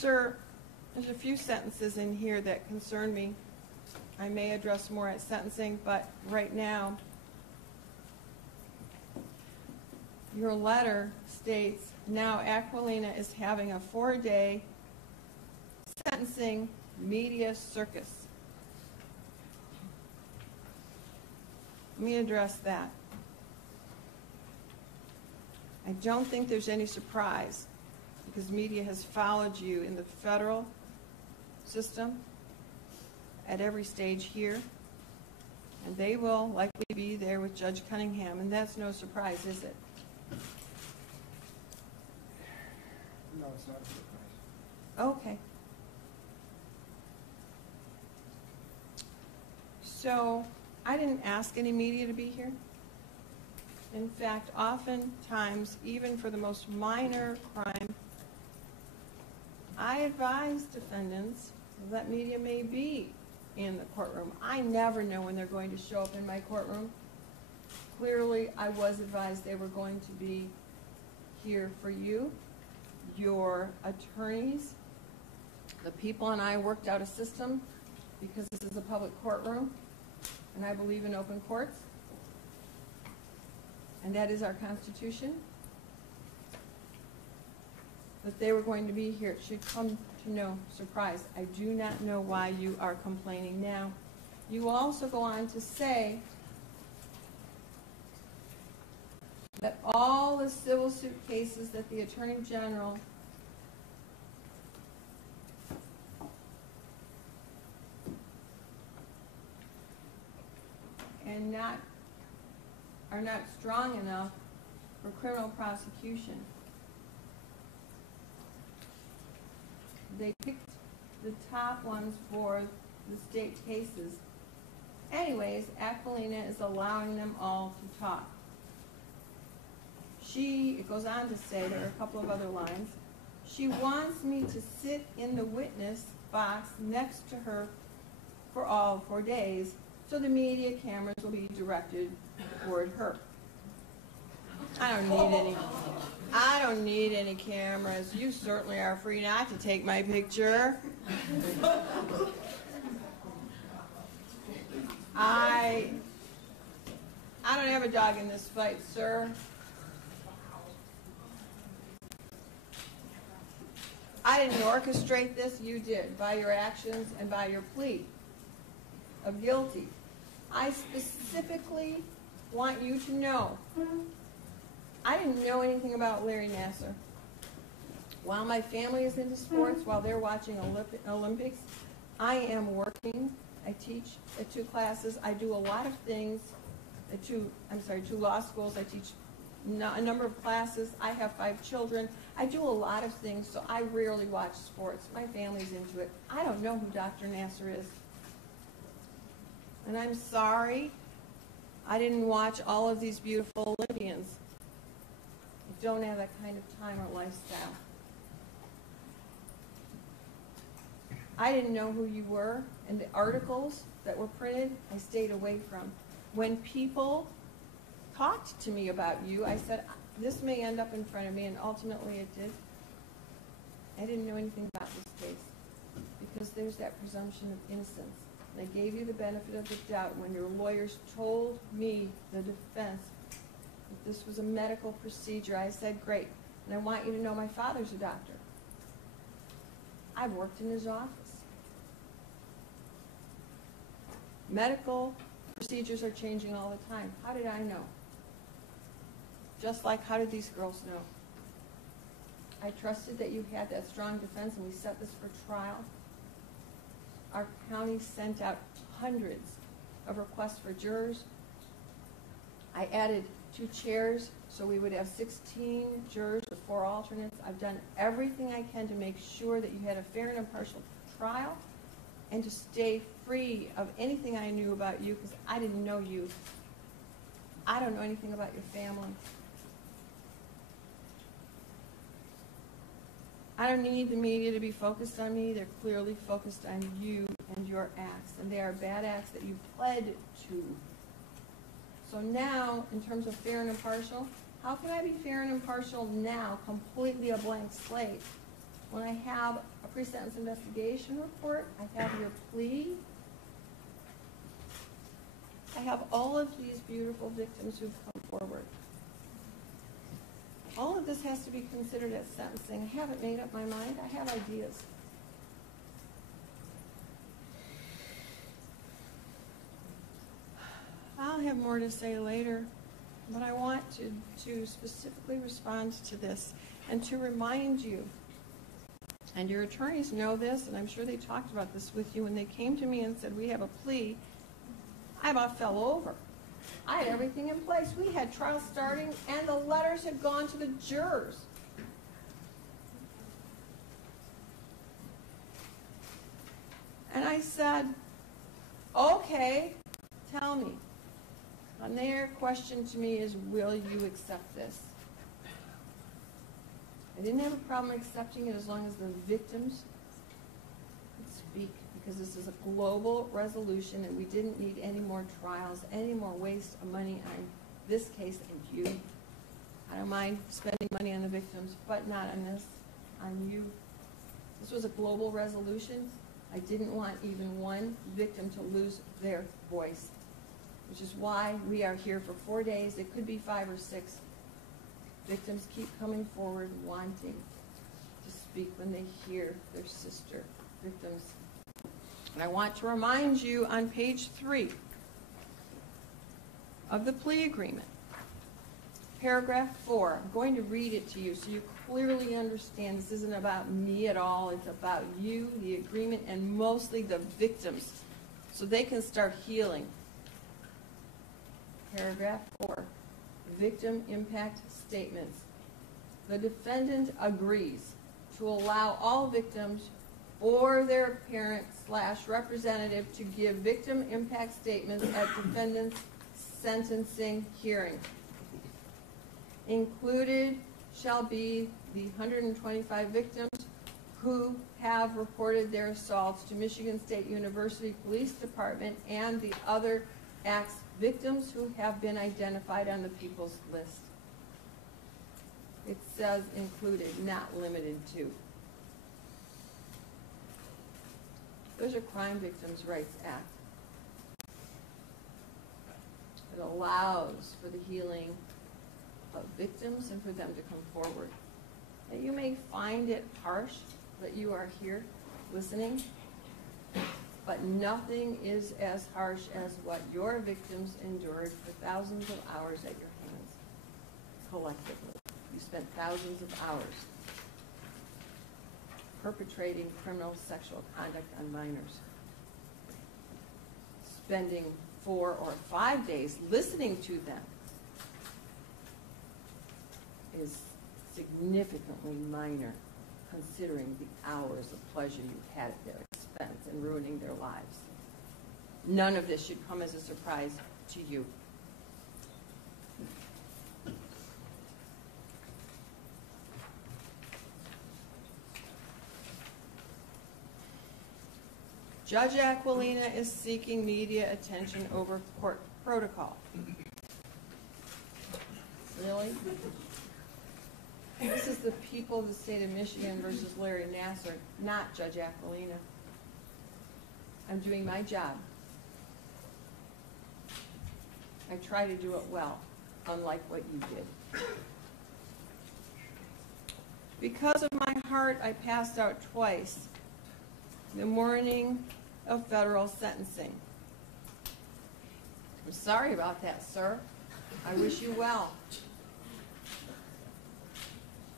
Sir, there's a few sentences in here that concern me. I may address more at sentencing, but right now, your letter states, now Aquilina is having a 4-day sentencing media circus. Let me address that. I don't think there's any surprise because media has followed you in the federal system at every stage here, and they will likely be there with Judge Cunningham, and that's no surprise, is it? No, it's not a surprise. Okay. So, I didn't ask any media to be here. In fact, oftentimes, even for the most minor crime, I advise defendants that media may be in the courtroom. I never know when they're going to show up in my courtroom. Clearly, I was advised they were going to be here for you, your attorneys. The people and I worked out a system because this is a public courtroom, and I believe in open courts, and that is our Constitution. That they were going to be here. It should come to no surprise. I do not know why you are complaining now. You also go on to say that all the civil suit cases that the Attorney General are not strong enough for criminal prosecution. They picked the top ones for the state cases. Anyways, Aquilina is allowing them all to talk. It goes on to say, there are a couple of other lines, she wants me to sit in the witness box next to her for all 4 days, so the media cameras will be directed toward her. I don't need any cameras. You certainly are free not to take my picture. I don't have a dog in this fight, sir. I didn't orchestrate this, you did, by your actions and by your plea of guilty. I specifically want you to know, I didn't know anything about Larry Nassar. While my family is into sports, while they're watching Olympics, I am working. I teach at 2 classes. I do a lot of things at 2 law schools. I teach a number of classes. I have 5 children. I do a lot of things, so I rarely watch sports. My family's into it. I don't know who Dr. Nassar is. And I'm sorry, I didn't watch all of these beautiful Olympians. I don't have that kind of time or lifestyle. I didn't know who you were, and the articles that were printed, I stayed away from. When people talked to me about you, I said, this may end up in front of me, and ultimately it did. I didn't know anything about this case because there's that presumption of innocence. And I gave you the benefit of the doubt when your lawyers told me, the defense, that this was a medical procedure. I said, great, and I want you to know my father's a doctor. I've worked in his office. Medical procedures are changing all the time. How did I know? Just like, how did these girls know? I trusted that you had that strong defense, and we set this for trial. Our county sent out hundreds of requests for jurors. I added 2 chairs, so we would have 16 jurors with 4 alternates. I've done everything I can to make sure that you had a fair and impartial trial and to stay free of anything I knew about you, because I didn't know you. I don't know anything about your family. I don't need the media to be focused on me. They're clearly focused on you and your acts, and they are bad acts that you pled to. So now, in terms of fair and impartial, how can I be fair and impartial now, completely a blank slate, when I have a pre-sentence investigation report. I have your plea. I have all of these beautiful victims who've come forward. All of this has to be considered at sentencing. I haven't made up my mind. I have ideas. I'll have more to say later, but I want to specifically respond to this and to remind you, and your attorneys know this, and I'm sure they talked about this with you when they came to me and said, we have a plea. I about fell over. I had everything in place. We had trial starting, and the letters had gone to the jurors. And I said, okay, tell me. And their question to me is, will you accept this? I didn't have a problem accepting it as long as the victims could speak, because this is a global resolution and we didn't need any more trials, any more waste of money on this case and you. I don't mind spending money on the victims, but not on this, on you. This was a global resolution. I didn't want even one victim to lose their voice, which is why we are here for 4 days. It could be 5 or 6. Victims keep coming forward wanting to speak when they hear their sister. Victims. And I want to remind you on page 3 of the plea agreement, paragraph 4. I'm going to read it to you so you clearly understand this isn't about me at all. It's about you, the agreement, and mostly the victims, so they can start healing. Paragraph 4, victim impact statements. The defendant agrees to allow all victims or their parent/representative to give victim impact statements at defendant's sentencing hearing. Included shall be the 125 victims who have reported their assaults to Michigan State University Police Department and the other acts victims who have been identified on the people's list. It says included, not limited to. Those are Crime Victims' Rights Act. It allows for the healing of victims and for them to come forward. And you may find it harsh that you are here listening, but nothing is as harsh as what your victims endured for thousands of hours at your hands, collectively. You spent thousands of hours perpetrating criminal sexual conduct on minors, spending 4 or 5 days listening to them is significantly minor considering the hours of pleasure you had at their expense and ruining their lives. None of this should come as a surprise to you. Judge Aquilina is seeking media attention over court protocol. Really? This is the people of the state of Michigan versus Larry Nassar, not Judge Aquilina. I'm doing my job. I try to do it well, unlike what you did. Because of my heart, I passed out twice the morning of federal sentencing. I'm sorry about that, sir. I wish you well.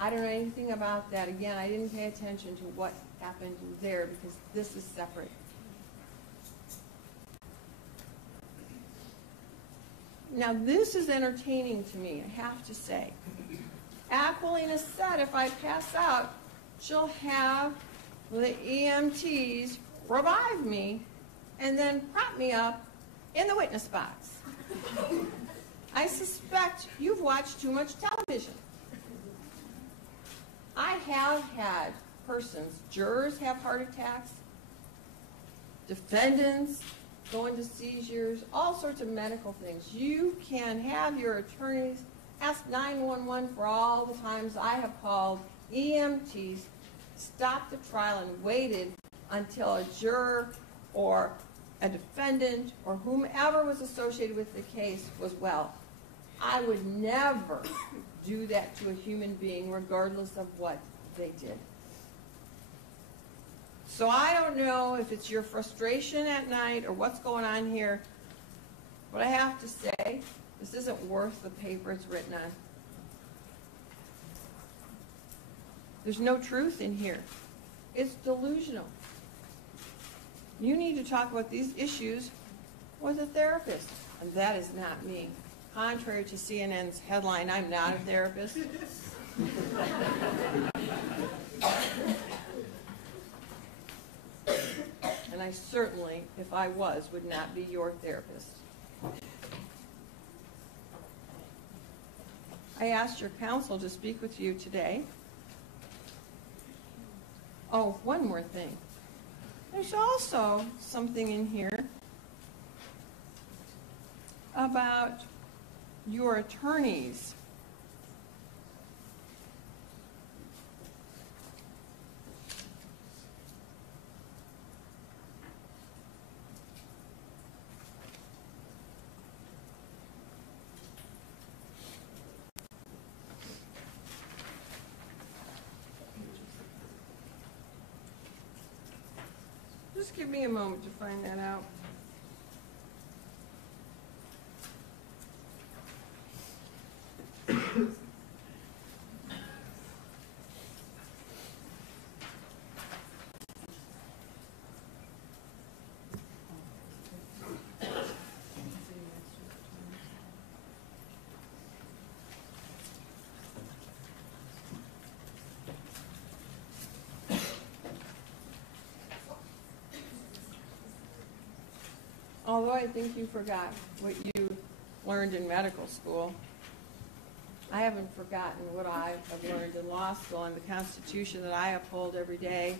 I don't know anything about that. Again, I didn't pay attention to what happened there because this is separate. Now, this is entertaining to me, I have to say. Aquilina said if I pass out, she'll have the EMTs revive me and then prop me up in the witness box. I suspect you've watched too much television. I have had persons, jurors have heart attacks, defendants go into seizures, all sorts of medical things. You can have your attorneys ask 911 for all the times I have called EMTs stopped the trial and waited until a juror or a defendant or whomever was associated with the case was well. I would never do that to a human being regardless of what they did. So I don't know if it's your frustration at night or what's going on here, but I have to say, this isn't worth the paper it's written on. There's no truth in here. It's delusional. You need to talk about these issues with a therapist, and that is not me. Contrary to CNN's headline, I'm not a therapist. And I certainly, if I was, would not be your therapist. I asked your counsel to speak with you today. Oh, one more thing. There's also something in here about your attorneys. Just give me a moment to find that out. Although I think you forgot what you learned in medical school, I haven't forgotten what I have learned in law school and the Constitution that I uphold every day.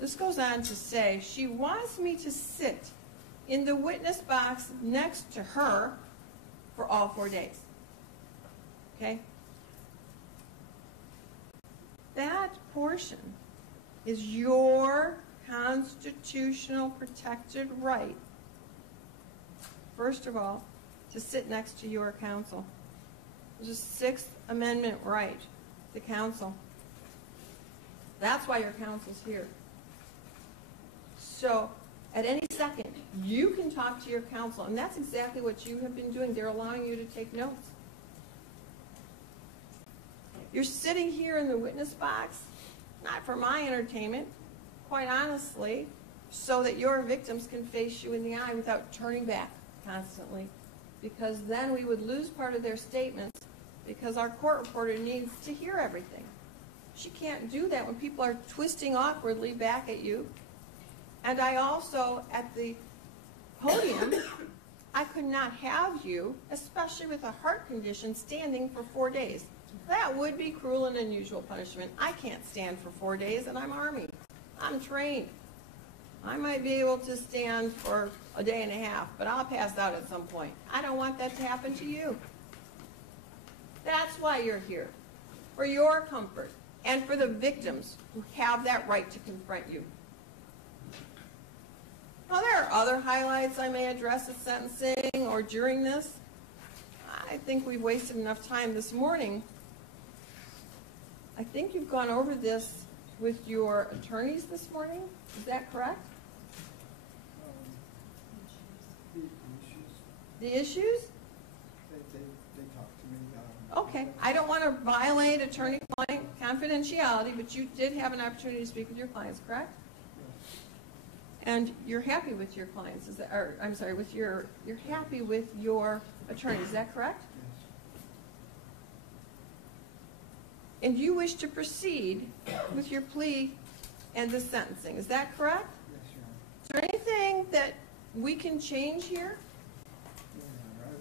This goes on to say, she wants me to sit in the witness box next to her for all 4 days. Okay? That portion is your constitutional protected right, first of all, to sit next to your counsel. There's a Sixth Amendment right to counsel. That's why your counsel's here. So, at any second, you can talk to your counsel, and that's exactly what you have been doing. They're allowing you to take notes. You're sitting here in the witness box, not for my entertainment, quite honestly, so that your victims can face you in the eye without turning back constantly, because then we would lose part of their statements because our court reporter needs to hear everything. She can't do that when people are twisting awkwardly back at you. And I also, at the podium, I could not have you, especially with a heart condition, standing for 4 days. That would be cruel and unusual punishment. I can't stand for 4 days, and I'm Army. I'm trained. I might be able to stand for a day and a half, but I'll pass out at some point. I don't want that to happen to you. That's why you're here, for your comfort and for the victims who have that right to confront you. Now, there are other highlights I may address at sentencing or during this. I think we've wasted enough time this morning. I think you've gone over this with your attorneys this morning. Is that correct? The issues, The issues? they talk to me. Okay. I don't want to violate attorney-client confidentiality, but you did have an opportunity to speak with your clients, correct? Yes. And you're happy with your clients, is that, or I'm sorry, you're happy with your attorney, is that correct? Yes. And you wish to proceed with your plea and the sentencing, is that correct? Yes, Your Honor. Is there anything that we can change here? No, Your Honor.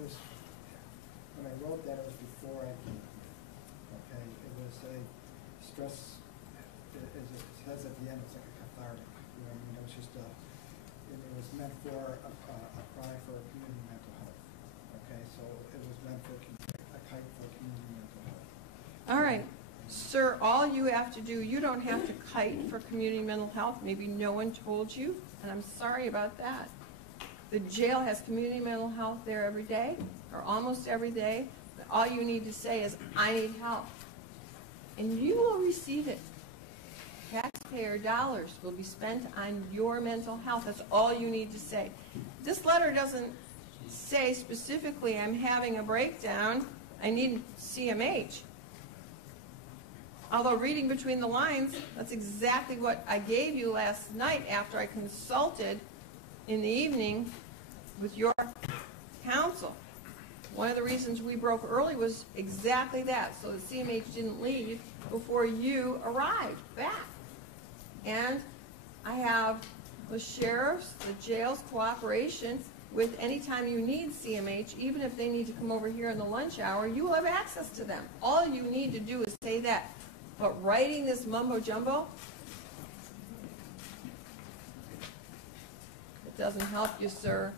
When I wrote that, it was before I came here. Okay, it was a stress, as it says at the end, it's like a cathartic. You know what I mean? It was just it was meant for a cry for community mental health. Okay, so it was meant for a kite for community mental health. All right. Sir, all you have to do, you don't have to kite for community mental health. Maybe no one told you, and I'm sorry about that. The jail has community mental health there every day, or almost every day. All you need to say is, I need help. And you will receive it. Taxpayer dollars will be spent on your mental health. That's all you need to say. This letter doesn't say specifically, I'm having a breakdown, I need CMH. Although reading between the lines, that's exactly what I gave you last night after I consulted in the evening with your counsel. One of the reasons we broke early was exactly that, so the CMH didn't leave before you arrived back. And I have the sheriff's, the jail's cooperation with any time you need CMH, even if they need to come over here in the lunch hour, you will have access to them. All you need to do is say that. But writing this mumbo-jumbo, it doesn't help you, sir.